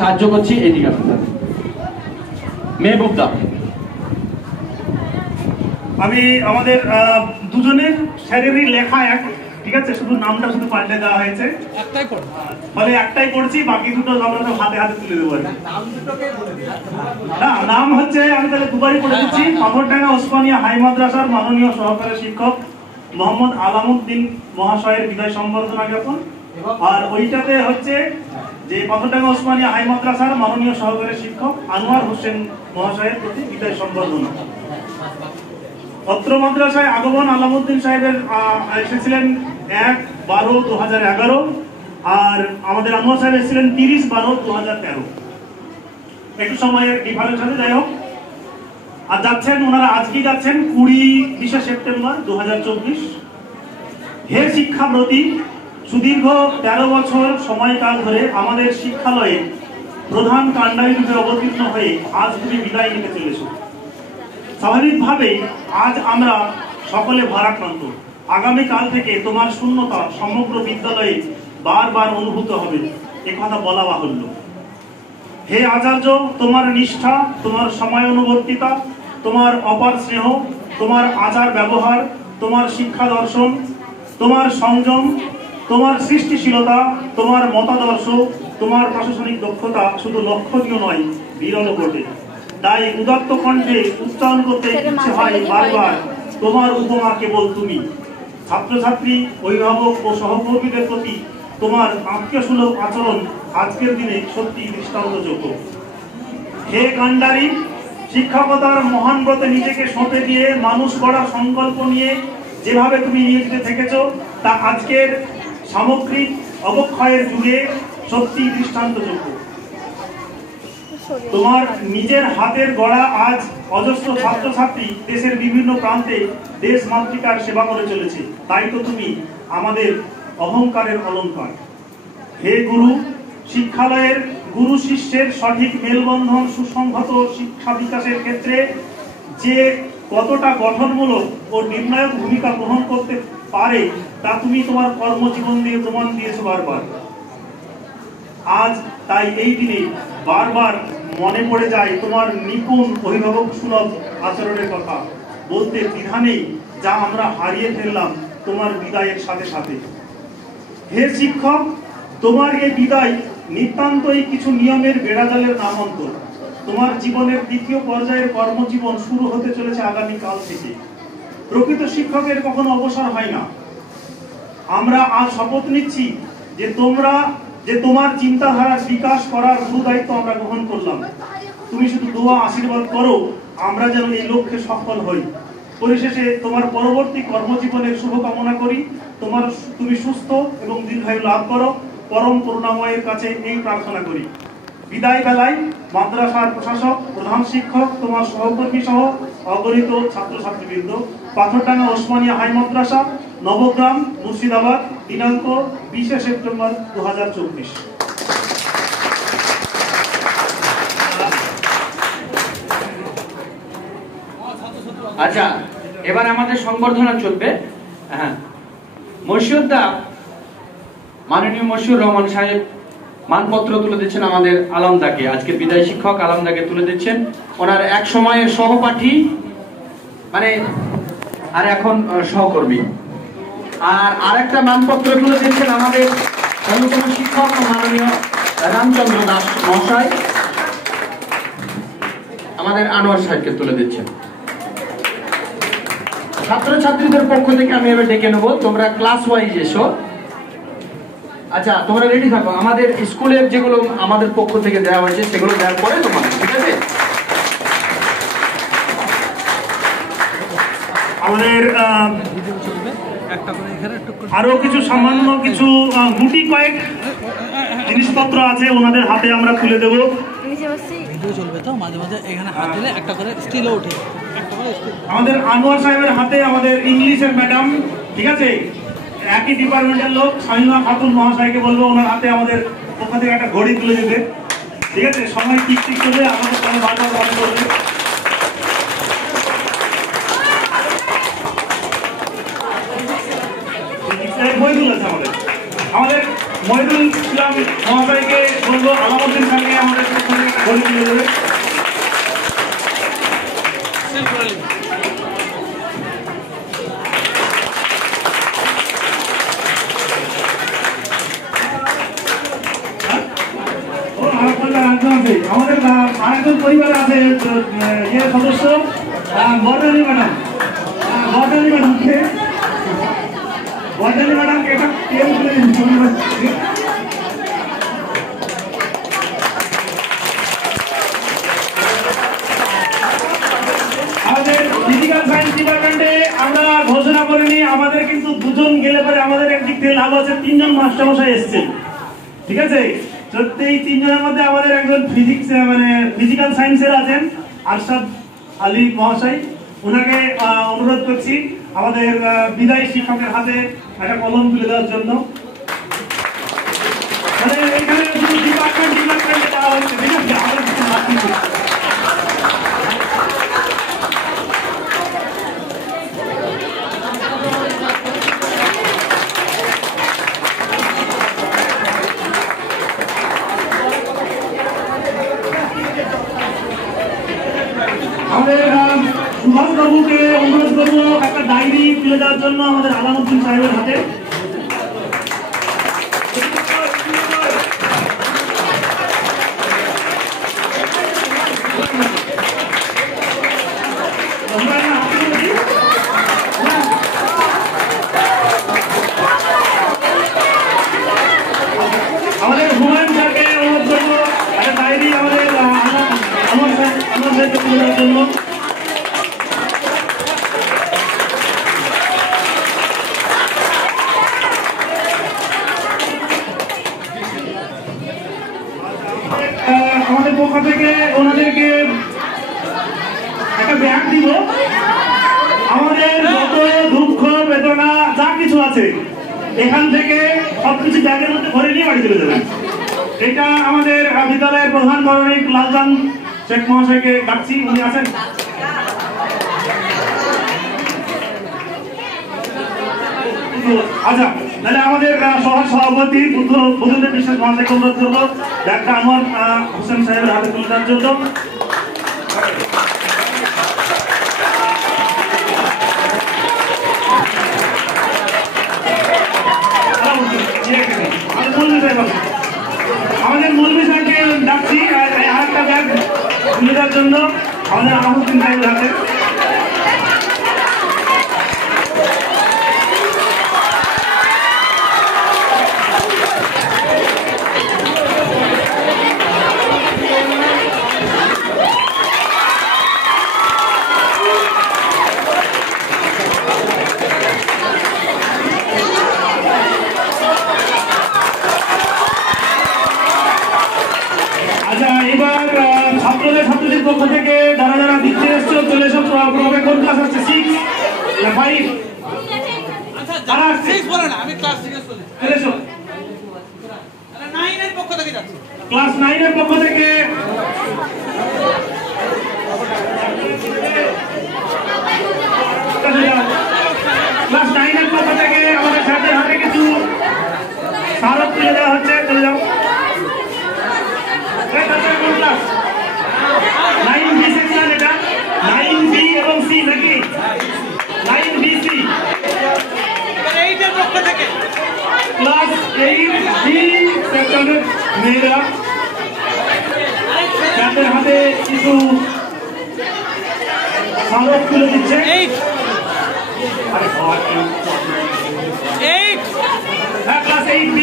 সাহায্য করছি এইদিকে আপনাদের মেহবুবদা। আমি আমাদের দুজনের স্যারেরই লেখা এক, ঠিক আছে, শুধু নামটা শুধু পাল্টে দেওয়া হয়েছে, ফলে একটাই পড়ছি, বাকি দুটো আমরা তো হাতে হাতে তুলে দেবো। না, নাম হচ্ছে, আমি তাহলে দুবারই পড়ে দিচ্ছি। পাথরডাঙ্গা ওসমানিয়া হাই মাদ্রাসার মাননীয় সহকারী শিক্ষক মোহাম্মদ আলামউদ্দিন মহাশয়ের বিদায় সম্বর্ধনা জ্ঞাপন। আর ওইটাতে হচ্ছে যে পাথরডাঙ্গা ওসমানিয়া হাই মাদ্রাসার মাননীয় সহকারী শিক্ষক আনোয়ার হোসেন মহাশয়ের প্রতি বিদায় সম্বর্ধনা। অত্র মাদ্রাসায় আগমন আলামউদ্দিন সাহেবের এসেছিলেন 1-12-2011, আর আমাদের আনোয়ার সাহেব এসেছিলেন 30-12-2013। একটু সময়ের ডিফারেন্স আছে, যাই হোক। আর যাচ্ছেন ওনারা, আজকেই যাচ্ছেন 20 সেপ্টেম্বর 2024। হে শিক্ষাব্রতী, সুদীর্ঘ 13 বছর সময়কাল ধরে আমাদের শিক্ষালয়ে প্রধান কাণ্ডারী রূপে অবতীর্ণ হয়ে আজ তুমি বিদায় নিতে চলেছ। স্বাভাবিকভাবে আজ আমরা সকলে ভারাক্রান্ত। আগামীকাল থেকে তোমার শূন্যতা সমগ্র বিদ্যালয়ে বারবার অনুভূত হবে, একথা বলা বাহুল্য। হে আচার্য, তোমার নিষ্ঠা, তোমার সময় অনুবর্তিতা, তোমার অপার স্নেহ, তোমার আচার ব্যবহার, তোমার শিক্ষা দর্শন, তোমার সংযম, তোমার সৃষ্টিশীলতা, তোমার মতাদর্শ, তোমার প্রশাসনিক দক্ষতা শুধু লক্ষণীয় নয়, বিরল বটে। তাই উদাত্ত কণ্ঠে উচ্চারণ করতে ইচ্ছে হয় বারবার তোমার উপমা কেবল তুমি। ছাত্রছাত্রী, অভিভাবক ও সহকর্মীদের প্রতি তোমার আত্মীয়সুলভ আচরণ আজকের দিনে সত্যি দৃষ্টান্তযোগ্য। হে কাণ্ডারী, শিক্ষকতার মহান ব্রতে নিজেকে সঁপে দিয়ে মানুষ গড়ার সংকল্প নিয়ে যেভাবে তুমি নিয়োজিত থেকেছ, তা আজকের সামগ্রিক অবক্ষয়ের যুগে সত্যি দৃষ্টান্তযোগ্য। তোমার নিজের হাতের গড়া আজ অজস্র ছাত্রছাত্রী দেশের বিভিন্ন প্রান্তে দেশ মাতৃকার সেবা করে চলেছে, তাই তো তুমি আমাদের অহংকারের অলংকার। হে গুরু, শিক্ষালয়ের গুরু শিষ্যের সঠিক মেলবন্ধন সুসংহত শিক্ষা বিকাশের ক্ষেত্রে যে কতটা গঠনমূলক ও নির্ণায়ক ভূমিকা গ্রহণ করতে পারে, তা তুমি তোমার কর্মজীবন দিয়ে প্রমাণ দিয়েছো বারবার। আজ তাই এই দিনে বারবার মনে পড়ে যায় তোমার নিপুণ অভিভাবক সুলভ আচরণের কথা। বলতে দ্বিধা নেই, যা আমরা হারিয়ে ফেললাম তোমার বিদায়ের সাথে সাথে। হে শিক্ষক, তোমার এই বিদায় নিতান্তই কিছু নিয়মের বেড়াজালের নামান্তর। তোমার জীবনের দ্বিতীয় পর্যায়ের কর্মজীবন শুরু হতে চলেছে আগামীকাল থেকে। প্রকৃত শিক্ষকের কখনো অবসর হয় না। আমরা আজ শপথ নিচ্ছি যে তোমার চিন্তাধারার বিকাশ করার গুরু দায়িত্ব আমরা গ্রহণ করলাম। তুমি শুধু দোয়া আশীর্বাদ করো, আমরা যেন এই লক্ষ্যে সফল হই। পরিশেষে তোমার পরবর্তী কর্মজীবনের শুভকামনা করি। তুমি সুস্থ এবং দীর্ঘায়ু লাভ করো, পরম করুণাময়ের কাছে এই প্রার্থনা করি। বিদায় বেলায় মাদ্রাসার প্রশাসক, প্রধান শিক্ষক, তোমার সহকর্মী সহ অগণিত ছাত্রছাত্রীবৃন্দ, পাথরডাঙ্গা ওসমানিয়া হাই মাদ্রাসা, নবগ্রাম, মুর্শিদাবাদ, দিনাঙ্ক 20 সেপ্টেম্বর 2024। আচ্ছা, এবার আমাদের সংবর্ধনা চলবে। হ্যাঁ, মশিউদ্দা, মাননীয় মশিউর রহমান সাহেব মানপত্র তুলে দিচ্ছেন আমাদের আলমদাকে। আজকে বিদায় শিক্ষক আলমদাকে তুলে দিচ্ছেন, ওনার এক সময়ের সহপাঠী, মানে আর এখন সহকর্মী। আর আরেকটা মানপত্র তুলে দিচ্ছেন আমাদের অন্যতম শিক্ষক মাননীয় রামচন্দ্র দাস মহাশয়, আমাদের আনোয়ার সাহেবকে তুলে দিচ্ছেন। ছাত্রছাত্রীদের পক্ষ থেকে আমি এবার ডেকে নেবো, তোমরা ক্লাস ওয়াইজ এসো। আচ্ছা, তোমরা রেডি থাকো। আমাদের স্কুলের যেগুলো আমাদের পক্ষ থেকে দেওয়া হয়েছে সেগুলো দেওয়ার পরে তোমাদের, ঠিক আছে? আমাদের আরো কিছু সামান্য কিছু গুটি কয়েক জিনিসপত্র আছে, ওনাদের হাতে আমরা তুলে দেবো। চলবে তো মাঝে মাঝে এখানে হাত দিলে একটা করে স্টিলও ওঠে। আমাদের আনোয়ার সাহেবের হাতে আমাদের ইংলিশের ম্যাডাম, ঠিক আছে, একই ডিপার্টমেন্টের লোক, শামিমা খাতুন মহাশয়কে বলবো ওনার হাতে আমাদের পক্ষ থেকে একটা ঘড়ি তুলে দিতে, ঠিক আছে? সময় টিক টিক করবে, আমাদের সময় বারবার বন্ধ করবে। মহিদুল আছে আমাদের মহিদুল ইসলাম মহাশয়কে বলবো আলামউদ্দিন খানকে বলে দিয়ে দেবে। আমাদের আরেকজন পরিবার আছে ইয়ে সদস্য বর্ণালী ম্যাডাম, বর্ণালী ম্যাডামকে একটা কেউ তুলে দিন। আমাদের ফিজিক্যাল সায়েন্স ডিপার্টমেন্টে আমরা ঘোষণা করিনি, আমাদের কিন্তু দুজন গেলে পরে আমাদের একদিক থেকে লাভ আছে, 3 জন মাস্টারমশাই এসেছেন, ঠিক আছে। সত্যি এই 3 জনের মধ্যে আমাদের একজন ফিজিক্স মানে ফিজিক্যাল সায়েন্সের আছেন আরশাদ আলী মহাশয়, ওনাকে অনুরোধ করছি আমাদের বিদায়ী শিক্ষকের হাতে একটা কলম তুলে দেওয়ার জন্য। মানে এখানে শুধু ডিপার্টমেন্টে দেওয়া হচ্ছে, ঠিক আছে, আমাদের কিছু বাকি নেই। আমাদের সুভাষ বাবুকে অনুরোধ করবো একটা ডায়েরি তুলে দেওয়ার জন্য আমাদের আলামউদ্দিন সাহেবের হাতে। আমাদের হুমায়ুন স্যারকে অনুরোধ করবো একটা ডায়েরি আমাদের আমার স্যারকে তুলে দেওয়ার জন্য। আমাদের পক্ষ থেকে ওনাদেরকে একটা ব্যাগ দিব, আমাদের যত দুঃখ বেদনা যা কিছু আছে এখান থেকে সবকিছু ব্যাগের মধ্যে ভরে নিয়ে বাড়ি চলে যাবেন। এটা আমাদের বিদ্যালয়ের প্রধান করণিক লালজান শেখ মহাশয়কে ডাকছি, উনি আছেন। আচ্ছা, তাহলে আমাদের সভাপতি বুদ্ধদেব বিশ্বাস মহাশয়কে অনুরোধ করবো ব্যাগটা আনোয়ার হোসেন সাহেবের হাতে তুলে দেওয়ার জন্য। আমাদের মৌলভী সাহেবকে ডাকছি আরেকটা ব্যাগ তুলে দেওয়ার জন্য আমাদের আলামউদ্দিন সাহেবের হাতে। আচ্ছা, এবার ছাত্রদের পক্ষ থেকে যারা যারা দিতে এসছো চলে এসো। প্রবে কোন ক্লাস আসছে? 6 না 5? আচ্ছা, যারা আসছে 6 বলে না, আমি ক্লাস 6 এ চলে এসো। আরে 9 এর পক্ষ থেকে যাচ্ছি। ক্লাস 9 এর পক্ষ থেকে ক্লাস 9 এর পক্ষ থেকে আমাদের ছাত্রদের হাতে কিছু স্মারক তুলে দেওয়া হচ্ছে, চলে যাও। কোন ক্লাস? 9B সেকশন, এটা 9B এবং C নাকি? 9BC এইট এর পক্ষ থেকে ক্লাস 8B সেকশনের মেয়েরা যাদের হাতে কিছু স্মারক তুলে দিচ্ছে। 8 হ্যাঁ, ক্লাস 8B